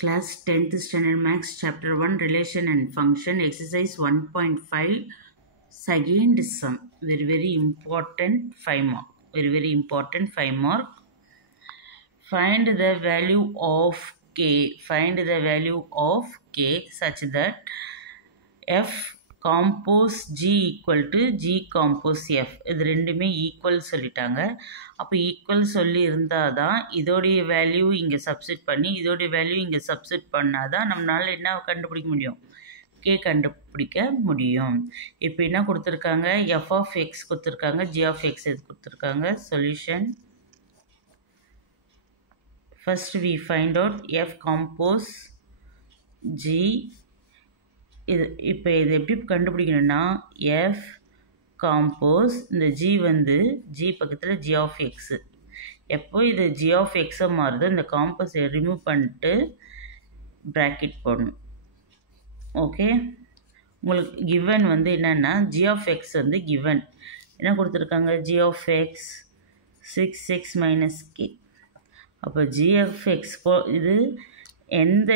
Class 10th Standard Max Chapter 1 Relation and Function Exercise 1.5 Second sum. Very important 5 mark. Very important 5 mark. Find the value of k. Find the value of k such that f compose g equal to g compose f. இது ரெண்டுமே equal சொல்லிட்டாங்க. அப்போ equal சொல்லி இருந்தால் தான் இதோடைய value இங்கே substitute பண்ணி இதோடைய வேல்யூ இங்கே சப்ஸ்டிட் பண்ணால் தான் நம்மளால் என்ன கண்டுபிடிக்க முடியும், கே கண்டுபிடிக்க முடியும். இப்போ என்ன கொடுத்துருக்காங்க, எஃப் ஆஃப் எக்ஸ் கொடுத்துருக்காங்க, ஜி ஆஃப் எக்ஸ் இது கொடுத்துருக்காங்க. Solution first we find out F compose G. இது இப்போ இது எப்படி கண்டுபிடிக்கணும்னா, எஃப் காம்போஸ் இந்த ஜி வந்து ஜி பக்கத்தில் ஜி ஆஃப் எக்ஸு. எப்போ இது ஜி ஆஃப் எக்ஸை மாறுதோ இந்த காம்போஸை ரிமூவ் பண்ணிட்டு ப்ராக்கெட் போடணும். ஓகே, உங்களுக்கு கிவன் வந்து என்னென்னா ஜி ஆஃப் எக்ஸ் வந்து கிவன் என்ன கொடுத்துருக்காங்க, G of X 6x minus K. அப்போ ஜி ஆஃப் எக்ஸ் இது எந்த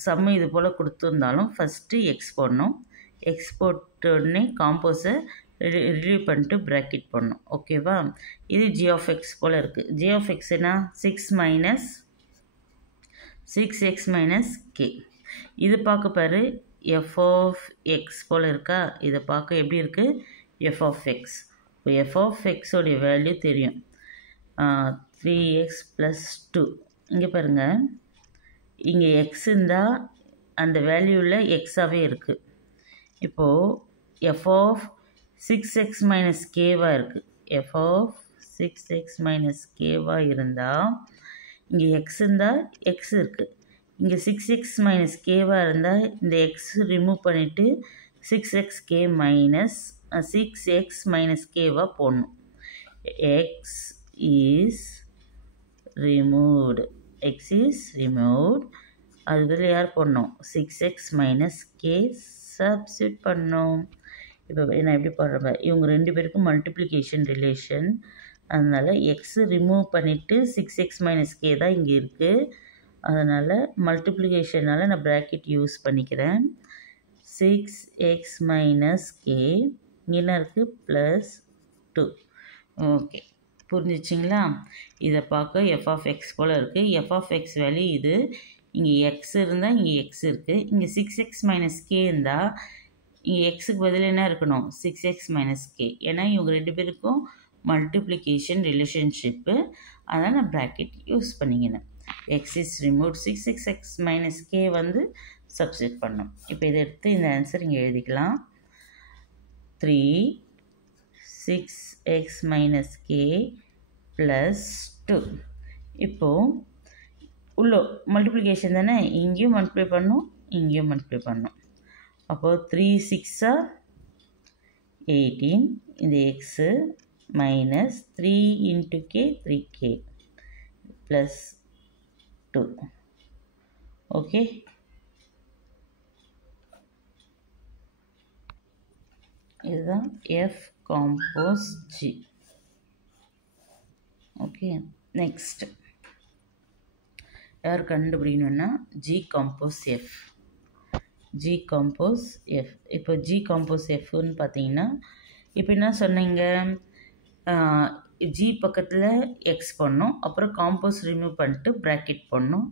சம்மு இது போல் கொடுத்துருந்தாலும் ஃபஸ்ட்டு எக்ஸ் போடணும். எக்ஸ் போட்டோடனே காம்போஸை ரிலீவ் பண்ணிட்டு ப்ராக்கெட் பண்ணணும். ஓகேவா, இது ஜி ஆஃப் எக்ஸ் போல் இருக்குது. ஜி ஆஃப் எக்ஸ்னா 6x மைனஸ் கே. இது பார்க்க பாரு எஃப் ஆஃப் எக்ஸ் போல் இருக்கா, இதை பார்க்க எப்படி இருக்குது, எஃப் ஆஃப் எக்ஸ். இப்போ எஃப் ஆஃப் எக்ஸோடைய வேல்யூ தெரியும், 3x + 2. இங்கே பாருங்கள், இங்கே எக்ஸ் இருந்தால் அந்த வேல்யூவில் எக்ஸாகவே இருக்குது. இப்போது எஃப் ஆஃப் 6x மைனஸ் கேவாக இருக்குது. எஃப் ஆஃப் 6x மைனஸ் கேவாக இருந்தால் இங்கே எக்ஸ் இருந்தால் எக்ஸ் இருக்குது. இங்கே 6x மைனஸ் கேவாக இருந்தால் இந்த எக்ஸ் ரிமூவ் பண்ணிவிட்டு 6x மைனஸ் கேவாக போடணும். X is removed. அது பதில் யார் போடணும், 6x மைனஸ் கே சப்ஸ்டிட் பண்ணணும். இப்போ நான் எப்படி போடுறேன், இவங்க ரெண்டு பேருக்கும் மல்டிப்ளிகேஷன் ரிலேஷன், அதனால் எக்ஸு ரிமூவ் பண்ணிவிட்டு 6x மைனஸ் கே தான் இங்கே இருக்குது. அதனால் மல்டிப்ளிகேஷனால் நான் ப்ராக்கெட் யூஸ் பண்ணிக்கிறேன். 6x மைனஸ் கே என்ன இருக்குது, +2. ஓகே, புரிஞ்சிச்சிங்களா? இதை பார்க்க எஃப் ஆஃப் எக்ஸ் போல் இருக்குது. எஃப் ஆஃப் எக்ஸ் வேல்யூ இது. இங்கே எக்ஸ் இருந்தால் இங்கே எக்ஸ் இருக்குது. இங்கே 6x மைனஸ் கே இருந்தால் இங்கே எக்ஸுக்கு பதில் என்ன இருக்கணும், 6x மைனஸ் கே. ஏன்னா இவங்க ரெண்டு பேருக்கும் மல்டிப்ளிகேஷன் ரிலேஷன்ஷிப்பு, அதனால் நான் ப்ராக்கெட் யூஸ் பண்ணிக்கினேன். X is remove, 6x minus k வந்து சப்ஸ்டிட் பண்ணோம். இப்போ இதை எடுத்து இந்த ஆன்சர் இங்கே எழுதிக்கலாம். 3 6x மைனஸ் கே +2. இப்போது உள்ள மல்டிப்ளிகேஷன் தானே, இங்கேயும் மல்டிப்ளை பண்ணணும், இங்கேயும் மல்டிப்ளை பண்ணணும். அப்போது 3 6 18, இந்த x minus 3 × k 3k +2. Okay, இதுதான் f compose g. Okay, next யார் கண்டுபிடிக்கணும்னா g compose f. G compose f. இப்போ ஜி காம்போஸ் எஃப்னு பார்த்தீங்கன்னா இப்போ என்ன சொன்னீங்க, ஜி பக்கத்தில் எக்ஸ் பண்ணணும், அப்புறம் காம்போஸ் ரிமூவ் பண்ணிட்டு ப்ராக்கெட் பண்ணணும்.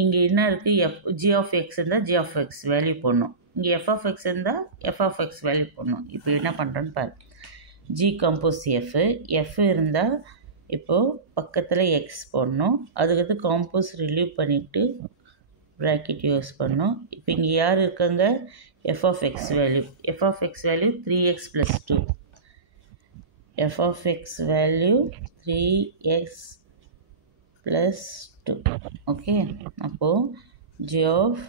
இங்கே என்ன இருக்குது, ஜி ஆஃப் எக்ஸ் இருந்தால் ஜி ஆஃப் எக்ஸ் வேல்யூ போடணும். இங்கே எஃப் ஆஃப் எக்ஸ் இருந்தால் எஃப் ஆஃப் எக்ஸ் வேல்யூ போடணும். இப்போ என்ன பண்ணுறோன்னு பாரு, ஜி காம்போஸ் எஃப் இருந்தால் இப்போது பக்கத்தில் எக்ஸ் போடணும், அதுக்கடுத்து காம்போஸ் ரிலீவ் பண்ணிவிட்டு ப்ராக்கெட் யூஸ் பண்ணணும். இப்போ இங்கே யார் இருக்காங்க, F of X value. F of X value 3x + 2. F of X value 3x + 2. Okay, அப்போது ஜி ஆஃப்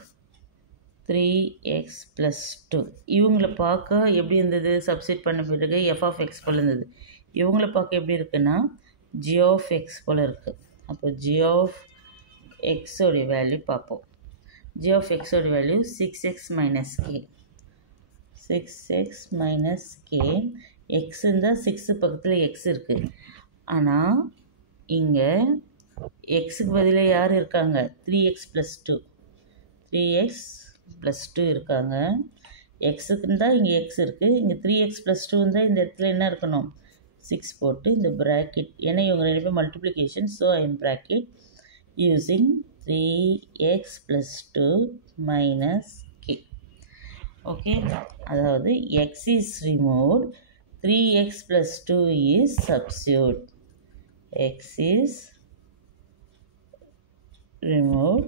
3x + 2. இவங்களை பார்க்க எப்படி இருந்தது, சப்ஸ்டிட் பண்ண பிறகு எஃப் ஆஃப் எக்ஸ் போல் இருந்தது. இவங்களை பார்க்க எப்படி இருக்குன்னா ஜி ஆஃப் எக்ஸ் போல் இருக்குது. அப்போ ஜி ஆஃப் எக்ஸோடைய வேல்யூ பார்ப்போம். ஜி ஆஃப் எக்ஸோடைய value 6x minus k. 6x minus k. X இருந்தால் 6 பக்கத்தில் எக்ஸ் இருக்குது. ஆனால் இங்கே எக்ஸுக்கு பதிலாக யார் இருக்காங்க, 3x + 2. 3x + 2 இருக்காங்க. எக்ஸுக்கு இருந்தால் இங்கே எக்ஸ் இருக்குது, இங்கே 3x + 2 இருந்தால் இந்த இடத்துல என்ன இருக்கணும் 6 போட்டு இந்த ப்ராக்கெட், ஏன்னா இவங்க ரெண்டு பேரும் multiplication, so in bracket using 3x + 2 - k. Okay, அதாவது x is removed, 3x + 2 is substitute. X is removed,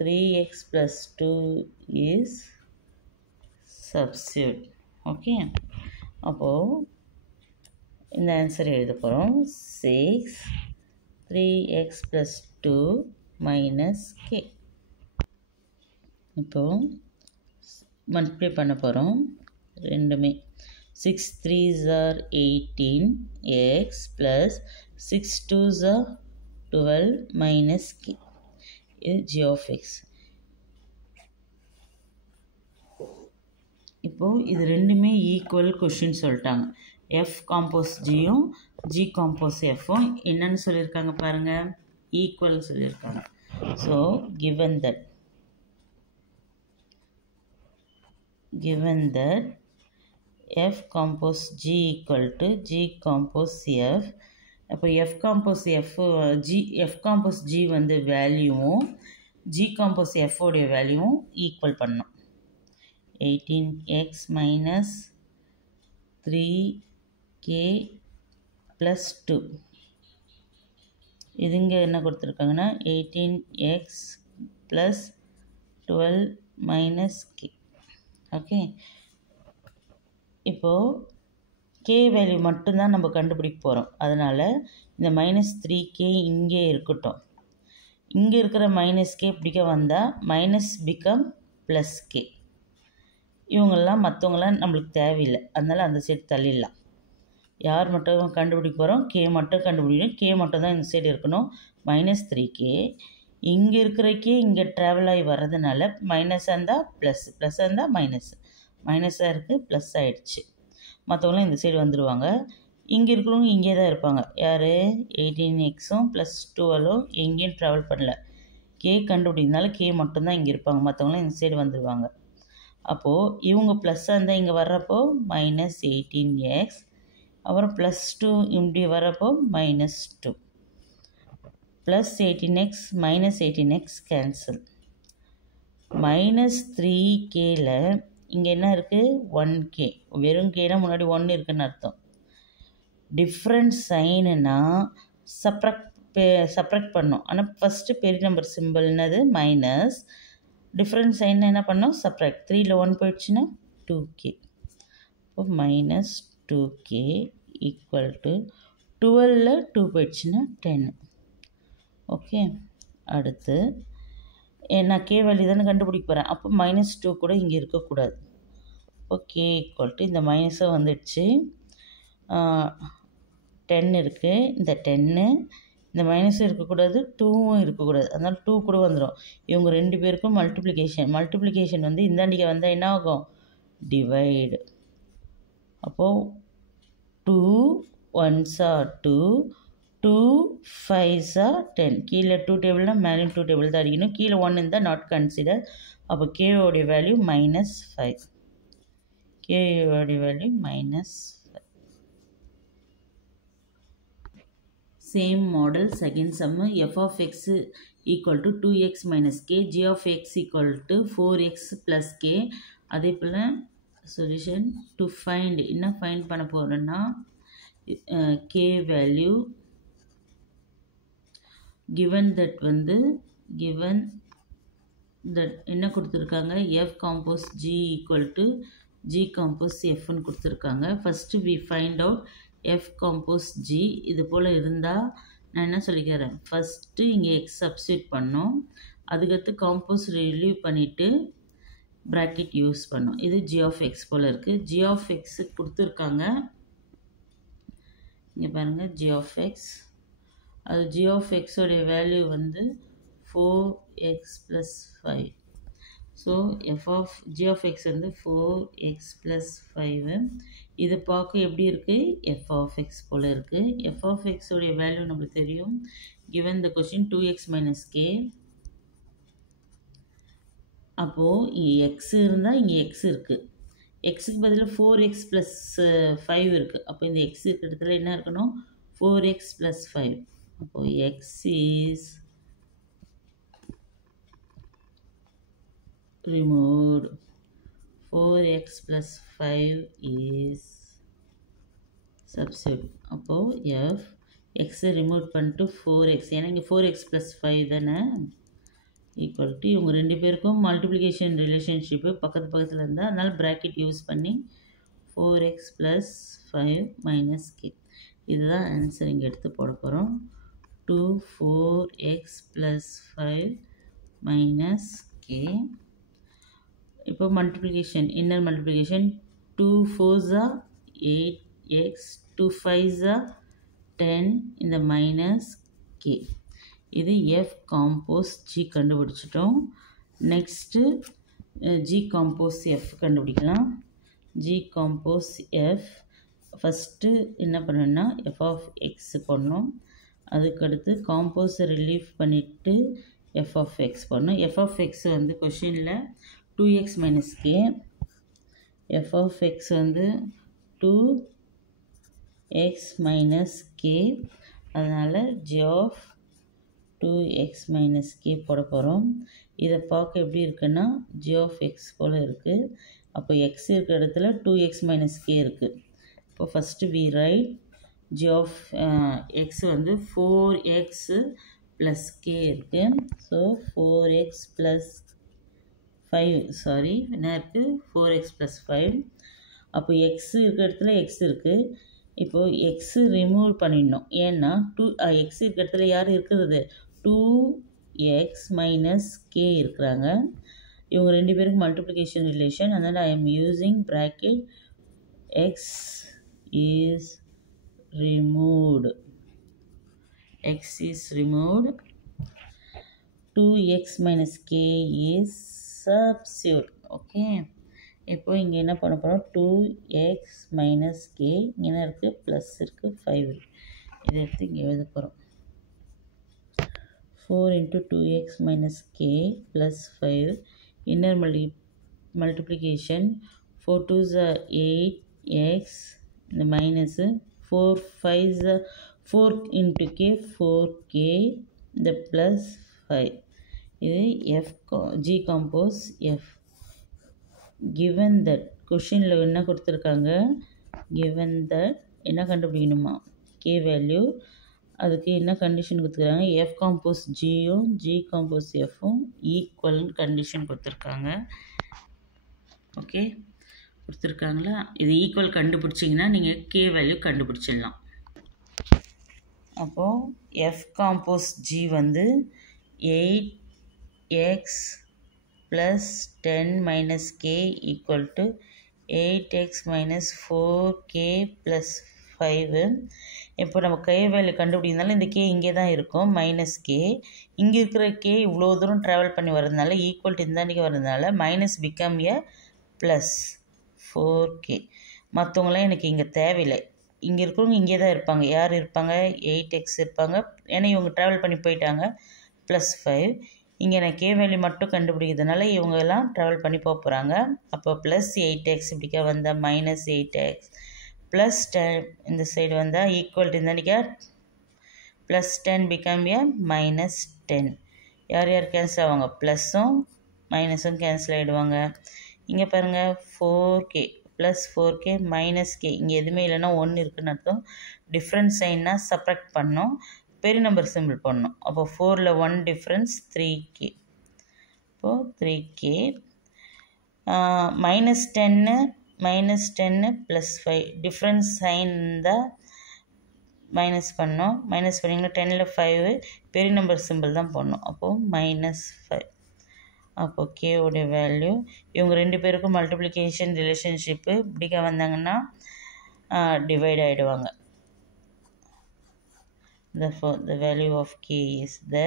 3x + 2 is substitute. Okay, அப்போது இந்த ஆன்சர் எழுத போகிறோம். 6 3x + 2 - k. இப்போது மல்டிப்ளை பண்ண போகிறோம் ரெண்டுமே. 6 3s are 18x + 6 2s are 12 - k. இது g of x. இப்போது இது ரெண்டுமே ஈக்குவல் கொஷின் சொல்லிட்டாங்க. f காம்போஸ் ஜியும் g காம்போஸ் எஃப்பும் என்னன்னு சொல்லியிருக்காங்க பாருங்கள், ஈக்குவல் சொல்லியிருக்காங்க. So given that f compose g equal to g compose f, அப்போ f compose f f compose g வந்து வேல்யூவும் g compose f உடைய வேல்யூவும் ஈக்குவல் பண்ணோம். 18x - 3k + 2, இதுங்க என்ன கொடுத்துருக்காங்கன்னா 18x + 12 - k. ஓகே, இப்போது k வேல்யூ மட்டும்தான் நம்ம கண்டுபிடிக்க போகிறோம். அதனால் இந்த -3k இங்கே இருக்கட்டும். இங்கே இருக்கிற -k பிடிக்க வந்தால் become +k. இவங்கெல்லாம் மற்றவங்களாம் நம்மளுக்கு தேவையில்லை, அதனால் அந்த சைடு தள்ளிடலாம். யார் மட்டும் கண்டுபிடிக்க போகிறோம், k மட்டும் கண்டுபிடிக்கணும். k மட்டும் தான் இந்த சைடு இருக்கணும். -3k இங்கே இருக்கிற k இங்கே ட்ராவல் ஆகி வர்றதுனால மைனஸாக இருந்தால் ப்ளஸ், ப்ளஸ்ஸாக இருந்தால் மைனஸாக இருக்குது, ப்ளஸ் ஆகிடுச்சு. மற்றவங்களாம் இந்த சைடு வந்துடுவாங்க. இங்கே இருக்கிறவங்க இங்கே தான் இருப்பாங்க. யார் 18xம் + 12ம் எங்கேயும் ட்ராவல் பண்ணல. k கண்டுபிடிக்கிறதுனால k மட்டும்தான் இங்கே இருப்பாங்க, மற்றவங்களாம் இந்த சைடு வந்துடுவாங்க. அப்போது இவங்க ப்ளஸ்ஸாக இருந்தால் இங்கே வர்றப்போ -18x, அப்புறம் +2 இப்படி வர்றப்போ -2, +18x -18x கேன்சல். -3kல இங்கே என்ன இருக்குது 1k, வெறும் கேனா முன்னாடி 1 இருக்குன்னு அர்த்தம். டிஃப்ரெண்ட் சைனுன்னா சப்ராக்ட் பண்ணோம். ஆனால் ஃபஸ்ட்டு பெரிய நம்பர் சிம்பிள் என்னது மைனஸ், டிஃப்ரெண்ட் சைன் என்ன பண்ணோம் சப்ராக்ட். 3ல் 1 போயிடுச்சுன்னா 2k. இப்போ -2k = 12ல் 2 போயிடுச்சுன்னா 10. ஓகே, அடுத்து நான் k வேல்யூ தானே கண்டுபிடிக்க போகிறேன். அப்போ -2 கூட இங்கே இருக்கக்கூடாது. இப்போ k = இந்த மைனஸை வந்துடுச்சு, 10 இருக்குது. இந்த 10 இந்த மைனஸும் இருக்கக்கூடாது, 2வும் இருக்கக்கூடாது. அதனால் 2 கூட வந்துடும். இவங்க ரெண்டு பேருக்கும் மல்டிப்ளிகேஷன் வந்து இந்தாண்டிக்கு வந்தால் என்ன ஆகும் டிவைடு. அப்போது 2 1s are 2, 2 5s are 10. கீழே 2 டேபிள்னால் மேலே 2 டேபிள் தான் அடிக்கணும். கீழே 1 இருந்தால் நாட் கன்சிடர். அப்போ கேவோடைய வேல்யூ -5. கேவோடைய வேல்யூ -5. சேம் மாடல் செகண்ட் சம்மு. f of x = 2x - k, g of x = 4x + k. அதே போல் சொல்யூஷன் டு ஃபைண்ட் என்ன ஃபைண்ட் பண்ண போகிறோன்னா k வேல்யூ given that என்ன கொடுத்துருக்காங்க f compose g = g compose fன்னு கொடுத்துருக்காங்க. First we find out f compose g. இது போல் இருந்தால் நான் என்ன சொல்லிக்கிறேன், ஃபஸ்ட்டு இங்கே x சப்ஸ்டியூட் பண்ணோம், அதுக்கடுத்து காம்போஸ் ரிலீவ் பண்ணிவிட்டு ப்ராக்கெட் யூஸ் பண்ணோம். இது g of x போல் இருக்குது. g of x கொடுத்துருக்காங்க, இங்கே பாருங்கள் g of x. அது g of x உடைய வேல்யூ வந்து 4x + 5. So g of x வந்து 4x + 5. இது பார்க்க எப்படி இருக்குது f of x போல் இருக்குது. f of x உடைய வேல்யூ நம்மளுக்கு தெரியும். given the question 2x - k அப்போது எக்ஸ் இருந்தால் இங்கே எக்ஸ் இருக்குது. எக்ஸுக்கு பதிலாக 4x ப்ளஸ் 5 இருக்குது. அப்போ இந்த எக்ஸ் இருக்கிற இடத்துல என்ன இருக்கணும்? 4x plus 5. அப்போது X is removed. 4x plus 5 is substitute. அப்போது f x ரிமூவ் பண்ணிட்டு 4x, ஏன்னா இங்கே 4x plus 5 தானே, ஈக்குவல் டு இவங்க ரெண்டு பேருக்கும் மல்டிப்ளிகேஷன் ரிலேஷன்ஷிப்பு பக்கத்தில் இருந்தால் அதனால் ப்ராக்கெட் யூஸ் பண்ணி 4x plus 5 minus k. இதுதான் ஆன்சர் இங்கே எடுத்து போட போகிறோம். 4x plus 5 minus k. இப்போ multiplication, inner multiplication, 2 4s are 8x, 2 5s are 10, இந்த மைனஸ் k. இது f காம்போஸ் g கண்டுபிடிச்சிட்டோம். நெக்ஸ்ட்டு g காம்போஸ் f கண்டுபிடிக்கலாம். g காம்போஸ் f ஃபஸ்ட்டு என்ன பண்ணணும்னா f of x பண்ணணும். அதுக்கடுத்து காம்போஸ் ரிலீஃப் பண்ணிவிட்டு f of x பண்ணணும். f of x வந்து கொஷினில் 2x minus k, f of x வந்து 2x minus k, அதனால் g of 2x minus k போட போகிறோம். இதை பார்க்க எப்படி இருக்குன்னா g of x போல் இருக்குது. அப்போ x இருக்கிற இடத்துல 2x minus k இருக்குது. இப்போ first we write g of x வந்து 4x plus k இருக்குது. ஸோ 4x plus 5, சாரி என்ன இருக்குது, 4x plus 5. அப்போ x இருக்கிற இடத்துல x இருக்குது. இப்போது x ரிமூவ் பண்ணிடணும். ஏன்னா x இருக்கிற இடத்துல யார் இருக்கிறது, 2x minus k இருக்கிறாங்க. இவங்க ரெண்டு பேருக்கு மல்டிப்ளிகேஷன் ரிலேஷன், அதனால் I am using bracket x is removed. x is removed. 2x minus k is substitute. Okay, இப்போ இங்கே என்ன பண்ண போகிறோம், 2x minus k, இங்கே என்ன இருக்குது, ப்ளஸ் இருக்குது, 5. இதை எடுத்து இங்கே எழுத போகிறோம். 4 into 2x minus k plus 5, inner multiplication, 4 2s are 8x, இந்த minus 4 5s are 4 into k 4k, இந்த ப்ளஸ் 5. இது f g compose f. given that கொஷினில் என்ன கொடுத்துருக்காங்க, given that என்ன கண்டுபிடிக்கணுமா, k வேல்யூ. அதுக்கு என்ன கண்டிஷன் கொடுத்துருக்காங்க, f காம்போஸ் ஜியும் g காம்போஸ் எஃப்பும் ஈக்குவல் கண்டிஷன் கொடுத்துருக்காங்க. ஓகே, கொடுத்துருக்காங்களா, இது ஈக்குவல் கண்டுபிடிச்சிங்கன்னா நீங்கள் k வேல்யூ கண்டுபிடிச்சிடலாம். அப்போது f காம்போஸ் g வந்து 8x plus 10 minus k equal to 8x minus 4k plus 5. இப்போ நம்ம k வேல்யூ கண்டுபிடிக்கிறதுனால இந்த k இங்கே தான் இருக்கும், மைனஸ் k. இங்கே இருக்கிற k இவ்வளோ தூரம் ட்ராவல் பண்ணி வரதுனால ஈக்குவல் டு இந்தாண்டிக்கு வரதுனால மைனஸ் பிகம் எ ப்ளஸ் 4k. மற்றவங்களாம் எனக்கு இங்கே தேவையில்லை, இங்கே இருக்கிறவங்க இங்கே தான் இருப்பாங்க. யார் இருப்பாங்க, 8x இருப்பாங்க, ஏன்னா இவங்க ட்ராவல் பண்ணி போயிட்டாங்க. ப்ளஸ் 5, இங்கே நான் k வேல்யூ மட்டும் கண்டுபிடிக்கிறதுனால இவங்கெல்லாம் ட்ராவல் பண்ணி போக போகிறாங்க. அப்போ ப்ளஸ் 8x இப்படிக்கா வந்தால் மைனஸ் 8x, ப்ளஸ் 10 இந்த சைடு வந்தால் ஈக்குவல் டு இந்தாண்டிக்கா ப்ளஸ் 10 பிகம் ஏ மைனஸ் 10. யார் யார் கேன்சல் ஆவாங்க, ப்ளஸ்ஸும் மைனஸும் கேன்சல் ஆகிடுவாங்க. இங்கே பாருங்கள் 4k plus 4k minus k, இங்கே எதுவுமே இல்லைன்னா 1 இருக்குதுன்னு அர்த்தம். டிஃப்ரெண்ட் சைன்னா சப்ராக்ட் பண்ணோம், பெரிய நம்பர் சிம்பிள் பண்ணணும். அப்போ 4ல் 1 டிஃப்ரென்ஸ் 3k. இப்போது 3k minus 10 plus 5 difference sign தான் மைனஸ் பண்ணோம். மைனஸ் பண்ணிங்கன்னா 10ல் 5 பெரிய நம்பர் சிம்பிள் தான் பண்ணணும். அப்போது மைனஸ் 5. அப்போது கேவோடைய வேல்யூ, இவங்க ரெண்டு பேருக்கும் மல்டிப்ளிகேஷன் ரிலேஷன்ஷிப்பு இப்படிக்கா வந்தாங்கன்னா டிவைட் ஆகிடுவாங்க. Therefore, the value of k is the